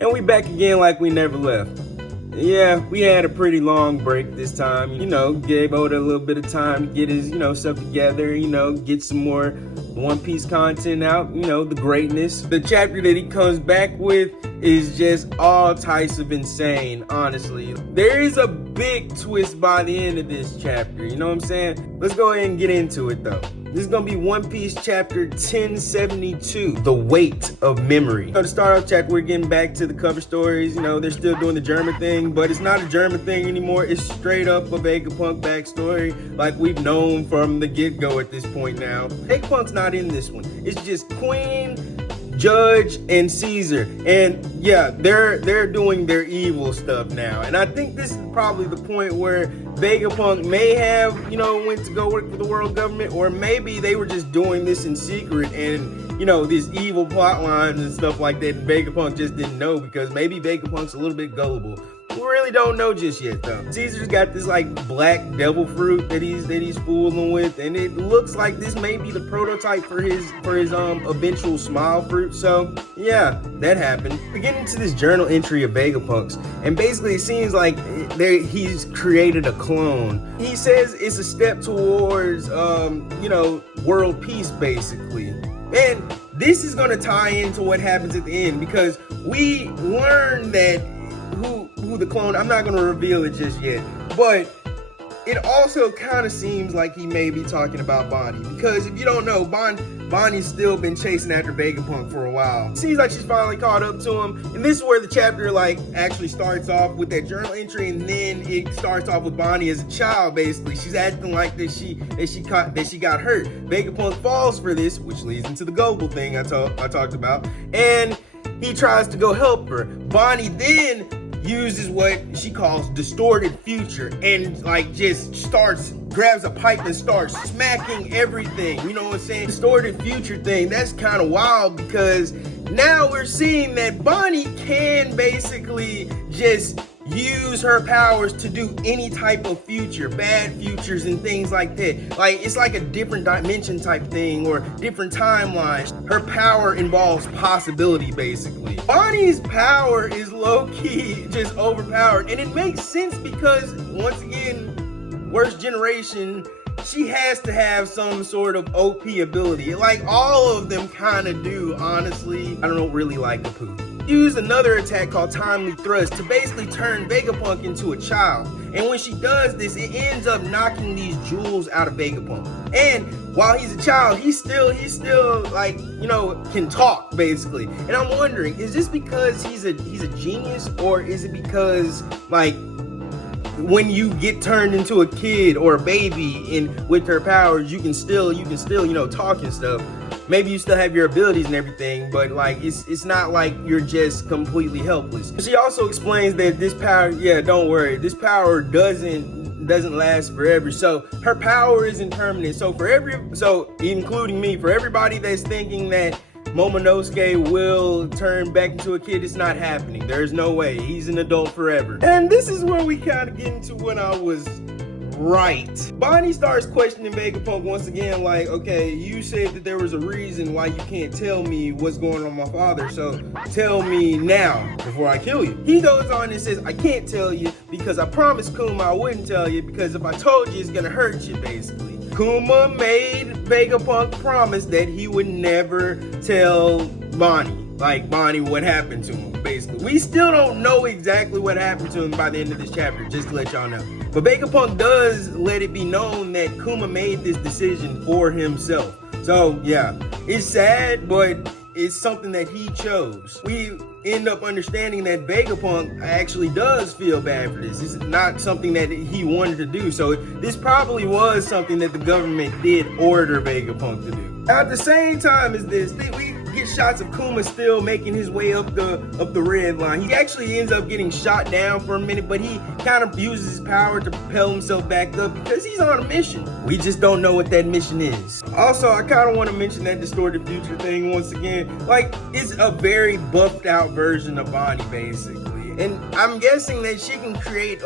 And we back again like we never left. Yeah, we had a pretty long break this time. Gave Oda a little bit of time to get his, stuff together, get some more One Piece content out, the greatness. The chapter that he comes back with is just all types of insane, honestly. There is a big twist by the end of this chapter, you know what I'm saying? Let's go ahead and get into it though. This is gonna be One Piece chapter 1072, The Weight of Memory. So to start off chapter, we're getting back to the cover stories. They're still doing the German thing, but it's not a German thing anymore. It's straight up a Vegapunk backstory like we've known from the get-go at this point now. Vegapunk's not in this one. It's just Queen, Judge, and Caesar. And yeah, they're doing their evil stuff now. And I think this is probably the point where Vegapunk may have, went to go work for the world government, or maybe they were just doing this in secret and, these evil plot lines and stuff like that, and Vegapunk just didn't know because maybe Vegapunk's a little bit gullible. We really don't know just yet though. Caesar's got this like black devil fruit that he's fooling with, and it looks like this may be the prototype for his eventual smile fruit. So yeah, that happened. We get into this journal entry of Vegapunk's, and basically it seems like he's created a clone. He says it's a step towards world peace basically. And this is gonna tie into what happens at the end, because we learn that who the clone, I'm not gonna reveal it just yet, but it also kind of seems like he may be talking about Bonney, because if you don't know, Bonnie's still been chasing after Vegapunk for a while. Seems like she's finally caught up to him, and this is where the chapter actually starts off with that journal entry, and then it starts off with Bonney as a child. Basically, she's acting like that she got hurt. Vegapunk falls for this, which leads into the global thing I talked about, and he tries to go help her. Bonney then uses what she calls distorted future and grabs a pipe and starts smacking everything. You know what I'm saying? Distorted future thing, that's kind of wild, because now we're seeing that Bonney can basically just use her powers to do any type of future, bad futures and things like that. It's like a different dimension type thing or different timelines. Her power involves possibility basically. Bonnie's power is low-key just overpowered, and it makes sense because once again, worst generation, she has to have some sort of OP ability. Like all of them kind of do, honestly. I don't really like the poo. Use another attack called Timely Thrust to basically turn Vegapunk into a child. And when she does this, it ends up knocking these jewels out of Vegapunk. And while he's a child, he's still can talk basically. And I'm wondering, is this because he's a genius, or is it because when you get turned into a kid or a baby and with her powers, you can still talk and stuff. Maybe you still have your abilities and everything, but it's not like you're just completely helpless. She also explains that this power, don't worry, this power doesn't last forever. So her power isn't permanent. So including me, for everybody that's thinking that Momonosuke will turn back into a kid, it's not happening. There's no way. He's an adult forever. And this is where we kind of get into when I was right. Bonnie starts questioning Vegapunk once again, okay, you said that there was a reason why you can't tell me what's going on with my father, so tell me now before I kill you. He goes on and says, I can't tell you because I promised Kuma I wouldn't tell you, because if I told you, it's gonna hurt you, basically. Kuma made Vegapunk promise that he would never tell Bonnie what happened to him, basically. We still don't know exactly what happened to him by the end of this chapter, just to let y'all know. But Vegapunk does let it be known that Kuma made this decision for himself. So yeah, it's sad, but it's something that he chose. We end up understanding that Vegapunk actually does feel bad for this. This is not something that he wanted to do. So this probably was something that the government did order Vegapunk to do. At the same time as this, we get shots of Kuma still making his way up the red line. He actually ends up getting shot down for a minute, but he kind of uses his power to propel himself back up because he's on a mission. We just don't know what that mission is. Also, I kind of want to mention that distorted future thing once again. It's a very buffed out version of Bonnie, basically. And I'm guessing that she can create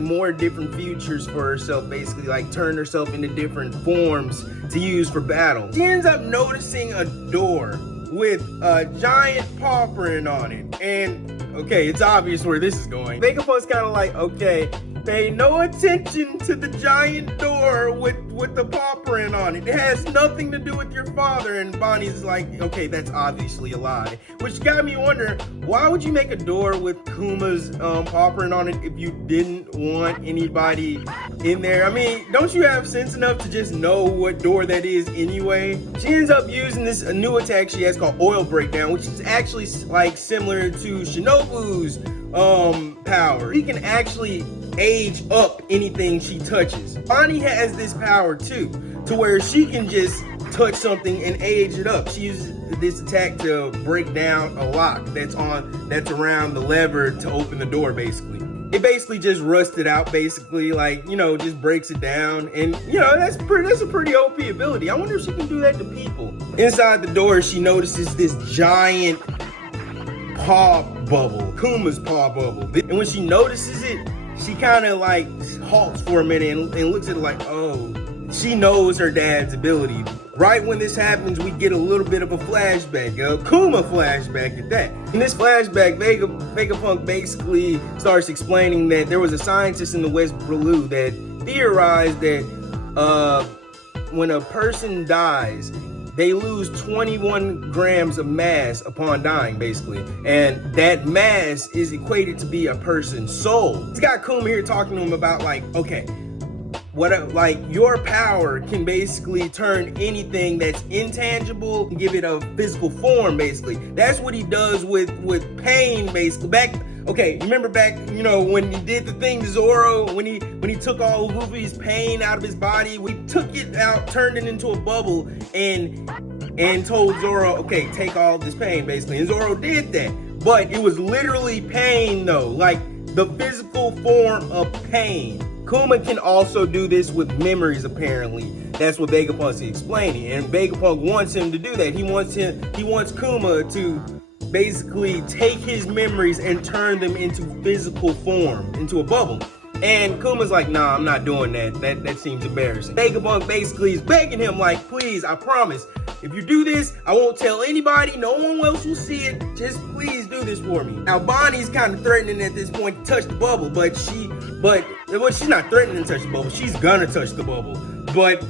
more different futures for herself, basically, turn herself into different forms to use for battle. She ends up noticing a door with a giant paw print on it. And okay, it's obvious where this is going. Vegapunk's kind of like, okay, pay no attention to the giant door with the paw print on it. It has nothing to do with your father. And Bonnie's like, okay, that's obviously a lie. Which got me wondering, why would you make a door with Kuma's paw print on it if you didn't want anybody in there? I mean, don't you have sense enough to just know what door that is anyway? She ends up using this new attack she has called Oil Breakdown, which is actually like similar to Shinobu's power. He can actually age up anything she touches. Bonnie has this power too, to where she can just touch something and age it up. She uses this attack to break down a lock that's around the lever to open the door. Basically, it basically just rusted out, basically, like, you know, just breaks it down. And you know, that's a pretty OP ability. I wonder if she can do that to people. Inside the door, she notices this giant paw bubble, Kuma's paw bubble. And when she notices it, she kind of like halts for a minute and looks at it like, oh, she knows her dad's ability. Right when this happens, we get a little bit of a flashback, a Kuma flashback at that. In this flashback, Vegapunk basically starts explaining that there was a scientist in the West Blue that theorized that when a person dies, they lose 21 grams of mass upon dying, basically. And that mass is equated to be a person's soul. He's got Kuma here talking to him about like, okay, like your power can basically turn anything that's intangible and give it a physical form, basically. That's what he does with pain, basically. Okay, remember back, you know, when he did the thing to Zoro, when he took all of Luffy's pain out of his body, we took it out, turned it into a bubble, and told Zoro, okay, take all this pain, basically. And Zoro did that, but it was literally pain, though, like the physical form of pain. Kuma can also do this with memories, apparently. That's what Vegapunk's explaining, and Vegapunk wants him to do that. He wants Kuma to basically take his memories and turn them into physical form, into a bubble. And Kuma's like, nah, I'm not doing that. That seems embarrassing. Vegapunk basically is begging him like, please, I promise, if you do this, I won't tell anybody, no one else will see it, just please do this for me. Now Bonnie's kind of threatening at this point to touch the bubble, but she's not threatening to touch the bubble, she's gonna touch the bubble. But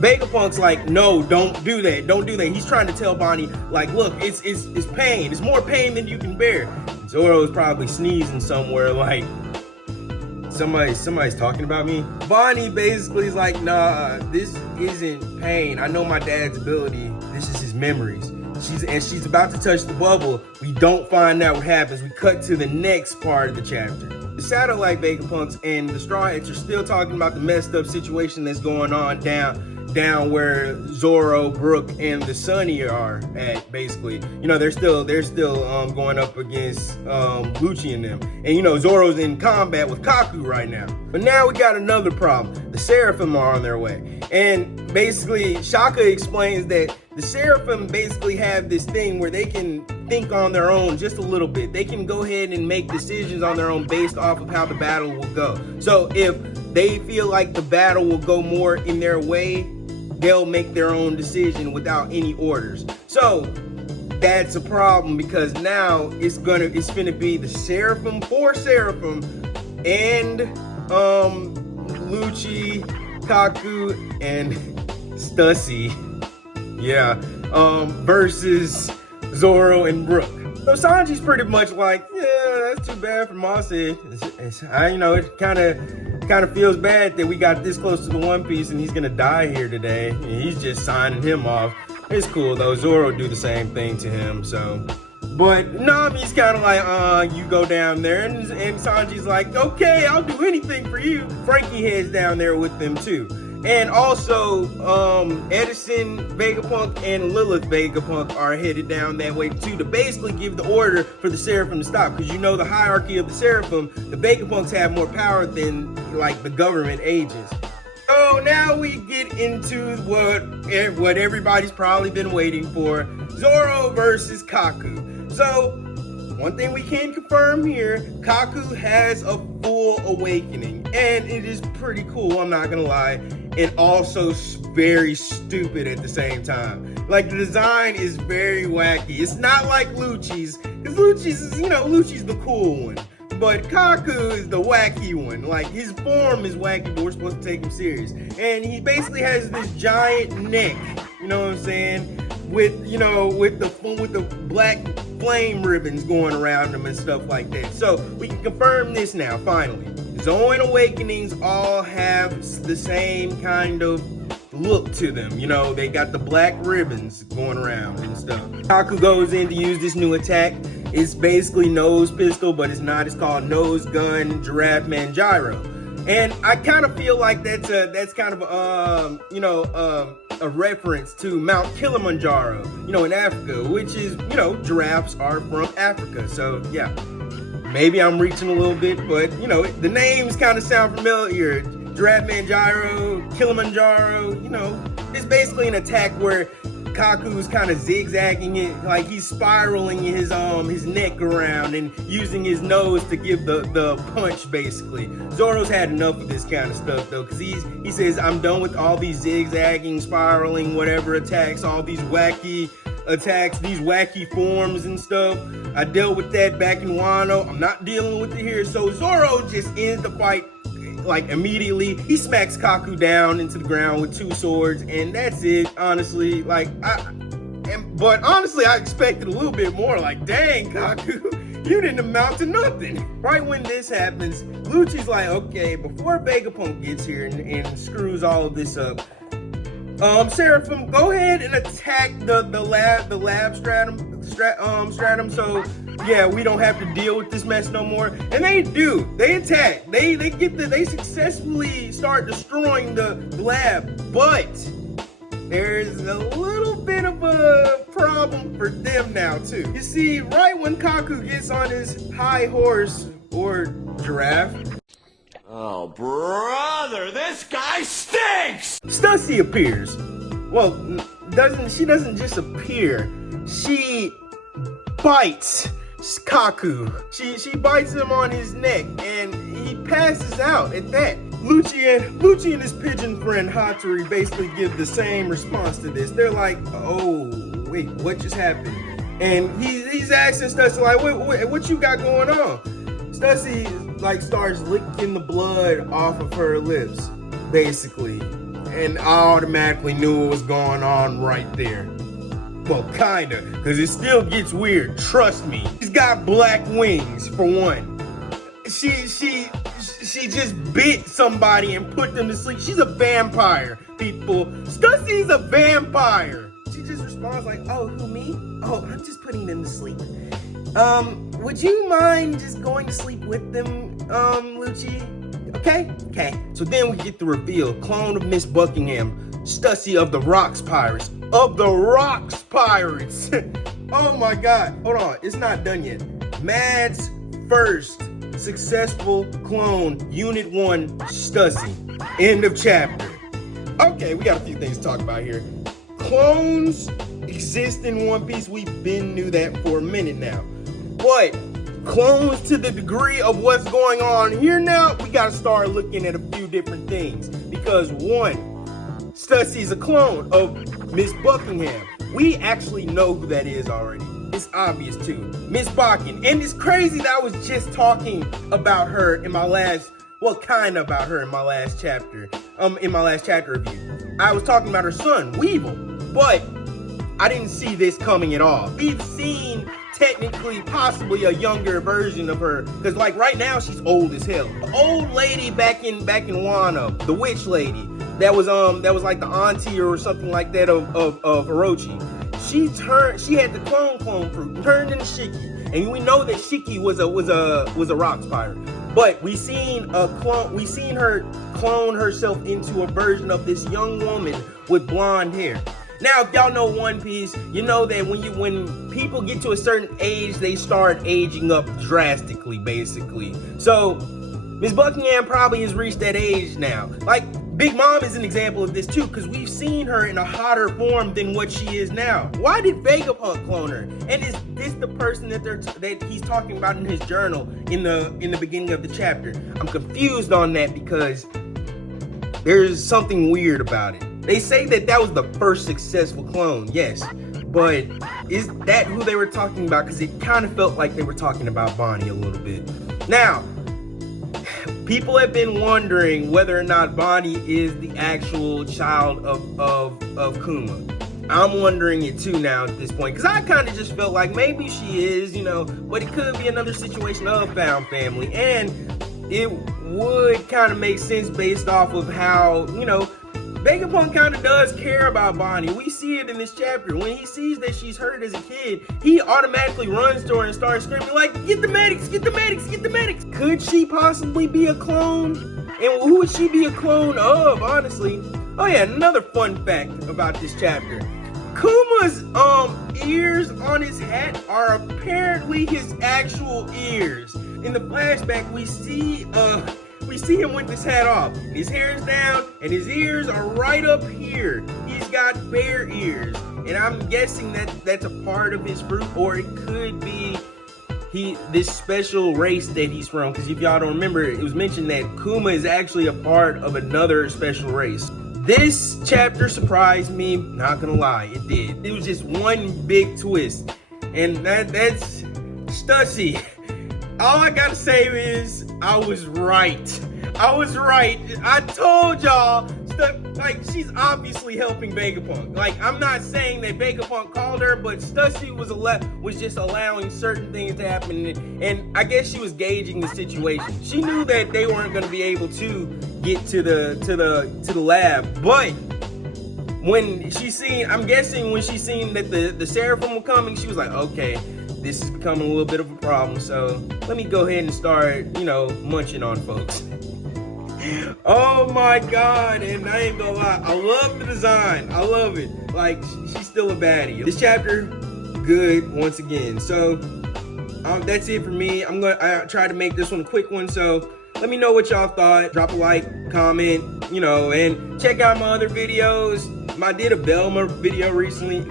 Vegapunk's like, no, don't do that, don't do that. He's trying to tell Bonnie, like, look, it's pain, it's more pain than you can bear. Zoro's probably sneezing somewhere, like, somebody's talking about me. Bonnie basically is like, nah, this isn't pain. I know my dad's ability. This is his memories. She's about to touch the bubble. We don't find out what happens. We cut to the next part of the chapter. The Satellite Vegapunks and the Straw Hats are still talking about the messed up situation that's going on down where Zoro, Brook, and the Sunny are at, basically. You know, they're still going up against Lucci and them. And you know, Zoro's in combat with Kaku right now. But now we got another problem. The Seraphim are on their way. And basically, Shaka explains that the Seraphim basically have this thing where they can think on their own just a little bit. They can go ahead and make decisions on their own based off of how the battle will go. So if they feel like the battle will go more in their way, they'll make their own decision without any orders. So that's a problem, because now it's gonna be the Seraphim, 4 Seraphim, and Lucci, Kaku, and Stussy, versus Zoro and Brook. So Sanji's pretty much like, yeah, that's too bad for Mossy. You know, it kind of feels bad that we got this close to the One Piece and he's gonna die here today. And he's just signing him off. It's cool though. Zoro do the same thing to him. So, but Nami's kind of like, you go down there, and Sanji's like, okay, I'll do anything for you. Frankie heads down there with them too. And also, Edison Vegapunk and Lilith Vegapunk are headed down that way too, to basically give the order for the Seraphim to stop. Because you know the hierarchy of the Seraphim, the Vegapunks have more power than like the government agents. So now we get into what everybody's probably been waiting for: Zoro versus Kaku. So one thing we can confirm here, Kaku has a full awakening, and it is pretty cool, I'm not gonna lie, and also very stupid at the same time. Like, the design is very wacky. It's not like Lucci's, because Lucci's is, Lucci's the cool one. But Kaku is the wacky one. Like, his form is wacky, but we're supposed to take him serious. And he basically has this giant neck, you know what I'm saying? With the black flame ribbons going around him and stuff like that. So we can confirm this now, finally. Zoan Awakenings all have the same kind of look to them. They got the black ribbons going around and stuff. Kaku goes in to use this new attack. It's basically nose pistol, but it's not. It's called nose gun Giraffe Man Gyro. And I kind of feel like that's kind of a reference to Mount Kilimanjaro, in Africa, which is, giraffes are from Africa. So yeah, maybe I'm reaching a little bit, but the names kind of sound familiar. Giraffe Man Gyro, Kilimanjaro, it's basically an attack where Kaku's kind of zigzagging it, like he's spiraling his neck around and using his nose to give the punch, basically. Zoro's had enough of this kind of stuff though, because he says, I'm done with all these zigzagging, spiraling, whatever attacks, all these wacky attacks, these wacky forms and stuff. I dealt with that back in Wano. I'm not dealing with it here. So Zoro just ends the fight like immediately. He smacks Kaku down into the ground with 2 swords, and that's it. Honestly, but honestly, I expected a little bit more. Like, dang, Kaku, you didn't amount to nothing. Right when this happens, Lucci's like, okay, before Vegapunk gets here and screws all of this up, Seraphim, go ahead and attack the lab stratum. So yeah, we don't have to deal with this mess no more. And they do. They attack. They successfully start destroying the lab, but there's a little bit of a problem for them now too. You see, right when Kaku gets on his high horse or giraffe. Oh, brother, this guy stinks! Stussy appears. Well, she doesn't just appear. She bites Kaku. She bites him on his neck, and he passes out at that. Lucci and his pigeon friend Hatori basically give the same response to this. They're like, oh, wait, what just happened? And he's asking Stussy, like, what you got going on? Stussy starts licking the blood off of her lips, basically. And I automatically knew what was going on right there. Well, kinda, because it still gets weird, trust me. She's got black wings, for one. She just bit somebody and put them to sleep. She's a vampire, people. Stussy's a vampire. She just responds like, oh, who, me? Oh, I'm just putting them to sleep. Would you mind just going to sleep with them, Lucci? Okay. So then we get the reveal. Clone of Miss Buckingham, Stussy of the Rocks Pirates. Of the Rocks Pirates! Oh my god. Hold on, it's not done yet. Mad's first successful clone, Unit 1, Stussy. End of chapter. Okay, we got a few things to talk about here. Clones exist in One Piece. We've knew that for a minute now. But clones to the degree of what's going on here now, we gotta start looking at a few different things. Because one, Stussy's a clone of Miss Buckingham. We actually know who that is already. It's obvious too. Miss Bakken. And it's crazy that I was just talking about her in my last, kind of about her in my last chapter. In my last chapter review. I was talking about her son, Weevil. But I didn't see this coming at all. We've seen technically possibly a younger version of her, because right now she's old as hell. The old lady back in Wano, the witch lady, that was like the auntie or something like that of Orochi. She had the clone fruit, turned into Shiki, and we know that Shiki was a rocks pirate. But we seen her clone herself into a version of this young woman with blonde hair. Now, if y'all know One Piece, you know that when people get to a certain age, they start aging up drastically, basically. So, Miss Buckingham probably has reached that age now. Like, Big Mom is an example of this too, because we've seen her in a hotter form than what she is now. Why did Vegapunk clone her? And is this the person that he's talking about in his journal in the beginning of the chapter? I'm confused on that because there's something weird about it. They say that that was the first successful clone, yes. But is that who they were talking about? Because it kind of felt like they were talking about Bonney a little bit. Now, people have been wondering whether or not Bonney is the actual child of Kuma. I'm wondering it too now at this point, because I kind of just felt like maybe she is, you know, but it could be another situation of found family, and it would kind of make sense based off of how, you know, Vegapunk kind of does care about Bonney. We see it in this chapter. When he sees that she's hurt as a kid, he automatically runs to her and starts screaming like, get the medics, get the medics, get the medics. Could she possibly be a clone? And who would she be a clone of, honestly? Oh yeah, another fun fact about this chapter. Kuma's ears on his hat are apparently his actual ears. In the flashback, we see him with his hat off. His hair is down and his ears are right up here. He's got bear ears. And I'm guessing that that's a part of his fruit, or it could be this special race that he's from. Because if y'all don't remember, it was mentioned that Kuma is actually a part of another special race. This chapter surprised me, not gonna lie, it did. It was just one big twist. And that's Stussy. All I gotta say is, I was right. I was right. I told y'all, like, she's obviously helping Vegapunk. Like, I'm not saying that Vegapunk called her, but Stussy was just allowing certain things to happen, and I guess she was gauging the situation. She knew that they weren't gonna be able to get to the lab, but when she seen, I'm guessing when she seen that the Seraphim were coming, she was like, okay, this is becoming a little bit of a problem, so let me go ahead and start, you know, munching on folks. Oh my god, and I ain't gonna lie, I love the design. I love it. Like, she's still a baddie. This chapter, good once again. So that's it for me. I tried to make this one a quick one, so let me know what y'all thought. Drop a like, comment, you know, and check out my other videos. I did a Belma video recently.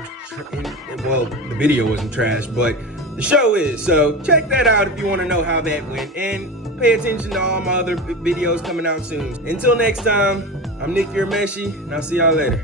Well, the video wasn't trash, but the show is. So check that out if you want to know how that went. And pay attention to all my other videos coming out soon. Until next time, I'm Nick Urameshi, and I'll see y'all later.